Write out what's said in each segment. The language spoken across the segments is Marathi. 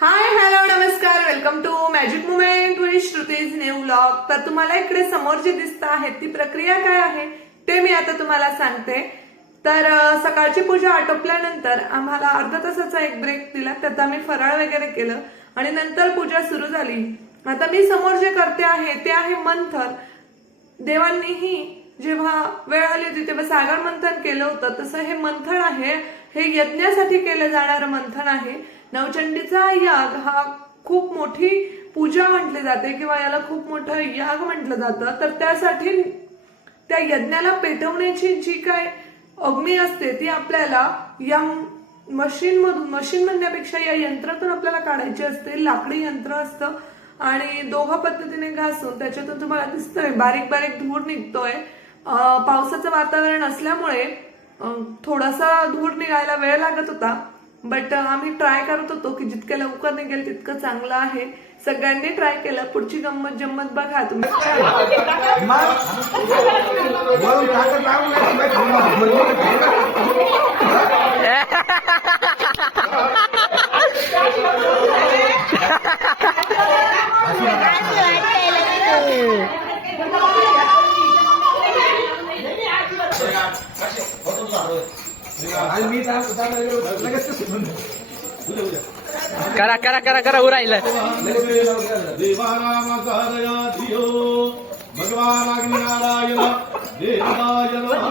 हाय हॅलो नमस्कार. Welcome to magic moment with Shruti's new vlog तर तुम्हाला इकडे समोर जे दिसत आहे ती प्रक्रिया काय आहे ते मी आता तुम्हाला सांगते. तर सकाळची पूजा आटोपल्यानंतर आम्हाला अर्धा तासाचा एक ब्रेक दिला. त्यात आम्ही फराळ वगैरे केलं आणि नंतर पूजा सुरू झाली. आता मी समोर जे करते आहे ते आहे मंथन. देवांनीही जेव्हा वेळ आली होती तेव्हा सागर मंथन केलं होतं. तसं हे मंथन आहे. हे यज्ञासाठी केलं जाणारं मंथन आहे. नवचंडीचा याग हा खूप मोठी पूजा म्हटली जाते किंवा याला खूप मोठं याग म्हटलं जातं. तर त्यासाठी त्या यज्ञाला पेटवण्याची जी काय अग्नी असते ती आपल्याला या मशीन मधून मशीन म्हणण्यापेक्षा या यंत्रातून आपल्याला काढायची असते. लाकडी यंत्र असतं आणि दोघा पद्धतीने घासून त्याच्यातून तुम्हाला दिसतोय बारीक बारीक धूर निघतोय. पावसाचं वातावरण असल्यामुळे थोडासा धूर निघायला वेळ लागत होता. बट आम्ही ट्राय करत होतो की जितकं लवकर निघेल तितकं चांगलं आहे. सगळ्यांनी ट्राय केलं. पुढची गंमत जम्मत बघा. तुम्ही करा करा करा करा उरायला लगेच ते लावून द्या. देवानामकारया धियो देवाय नमः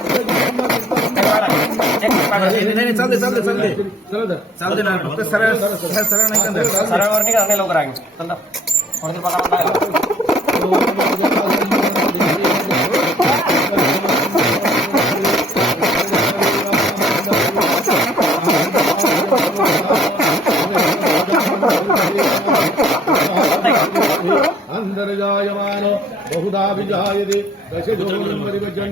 नाही, नाही, चालते चालते चालते चालते ना फक्त सरळ सरळ सरळ नाही का सरळवर निघा नाही लवकर आहे चला कोणतरी बघा अन्तर्जायमान बहुधा विजायते अम्बिकिन्नारिकेन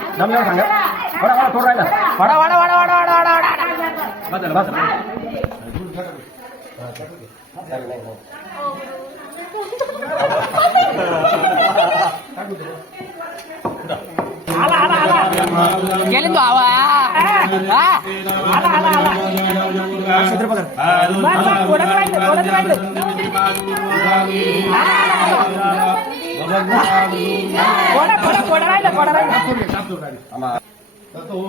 ನಮ್ಗೆ ಹಂಗ ಬಡ ಬಡ ತೋರ ಇಲ್ಲ ಬಡ ಬಡ ಬಡ ಬಡ ಬಡ ಬಡ ಬಡ ಬದಲ ಬಸ್ ಎಲ್ಲಿಂದು ಅವ ಅಲ್ಲ ಅಲ್ಲ ಅಲ್ಲ ಕೊಡಕ್ಕಾಯ್ತು ಕೊಡಕ್ಕಾಯ್ತು ततो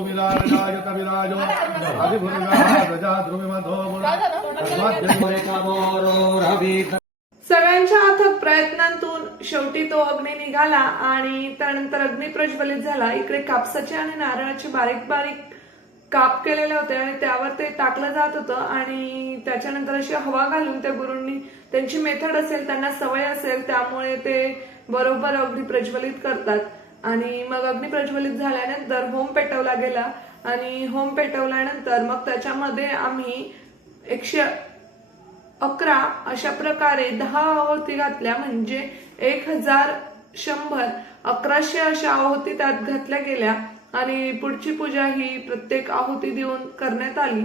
ध्रुविमधो सगळ्यांच्या अथक प्रयत्नांतून शेवटी तो अग्नी निघाला आणि त्यानंतर अग्नी प्रज्वलित झाला. इकडे कापसाचे आणि नारळाचे बारीक बारीक काप केलेले होते आणि त्यावर ते टाकलं जात होतं आणि त्याच्यानंतर अशी हवा घालून त्या गुरूंनी त्यांची मेथड असेल त्यांना सवय असेल त्यामुळे ते बरोबर अग्नी प्रज्वलित करतात. आणि मग अग्नी प्रज्वलित झाल्यानंतर होम पेटवला गेला. आणि होम पेटवल्यानंतर मग त्याच्यामध्ये आम्ही एकशे अकरा अशा प्रकारे दहा आहुती घातल्या. म्हणजे एक हजार शंभर अकराशे अशा आहुती त्यात घातल्या गेल्या. आणि पुढची पूजा ही प्रत्येक आहुती देऊन करण्यात आली.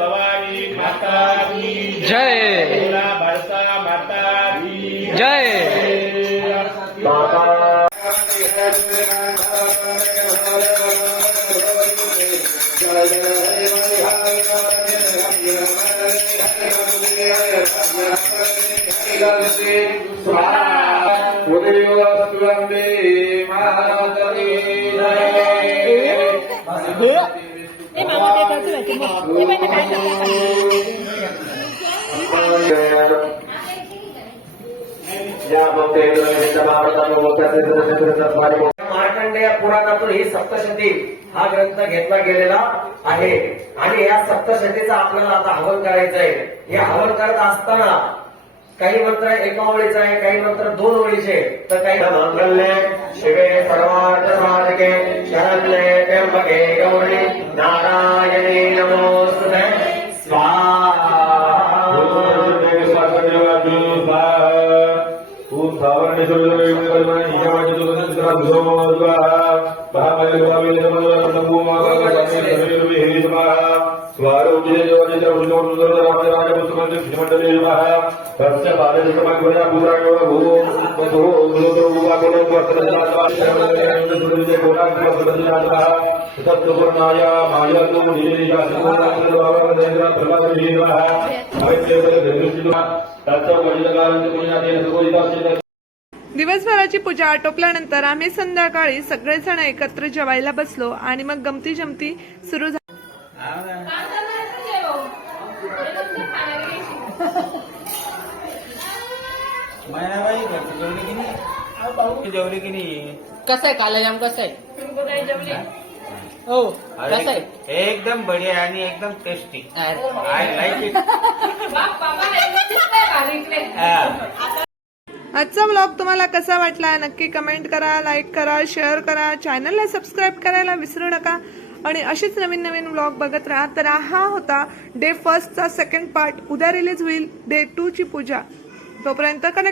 ભવાની માતાની જય ભોલા બાળકા માતાની જય સ્વાહા ઉદયો मार्कंडेय पुराणातून ही सप्तशती हा ग्रंथ घेतला गेलेला आहे. आणि या सप्तशतीचं आपल्याला आता हवन करायचं आहे हे हवन करत असताना काही मंत्र एका ओळीचे आहे काही मंत्र दोन ओळीचे आहे. तर काही मांगल्ये शिवे सर्वार्थ साधके शरण्ये त्र्यंबके गौरी नारायणी नमोस्तुते स्वाहा माया दिवसभराची पूजा आटोपल्यानंतर आम्ही संध्याकाळी सगळेजण एकत्र जेवायला बसलो आणि मग गमती जमती सुरू झाल्या मायाबाई जेवली की नाही? जेवली की नाही? कसं आहे? कालाजाम कसं आहे? हो? कसं आहे? एकदम बढिया आणि एकदम टेस्टी. आय लाईक इट आजचा ब्लॉग तुम्हाला कसा वाटला नक्की कमेंट करा लाईक करा शेअर करा चॅनलला सबस्क्राईब करायला विसरू नका. आणि अशीच नवीन नवीन ब्लॉग बघत राहा. तर हा होता डे फर्स्टचा सेकंड पार्ट उद्या रिलीज होईल डे टू ची पूजा. तोपर्यंत कनेक्ट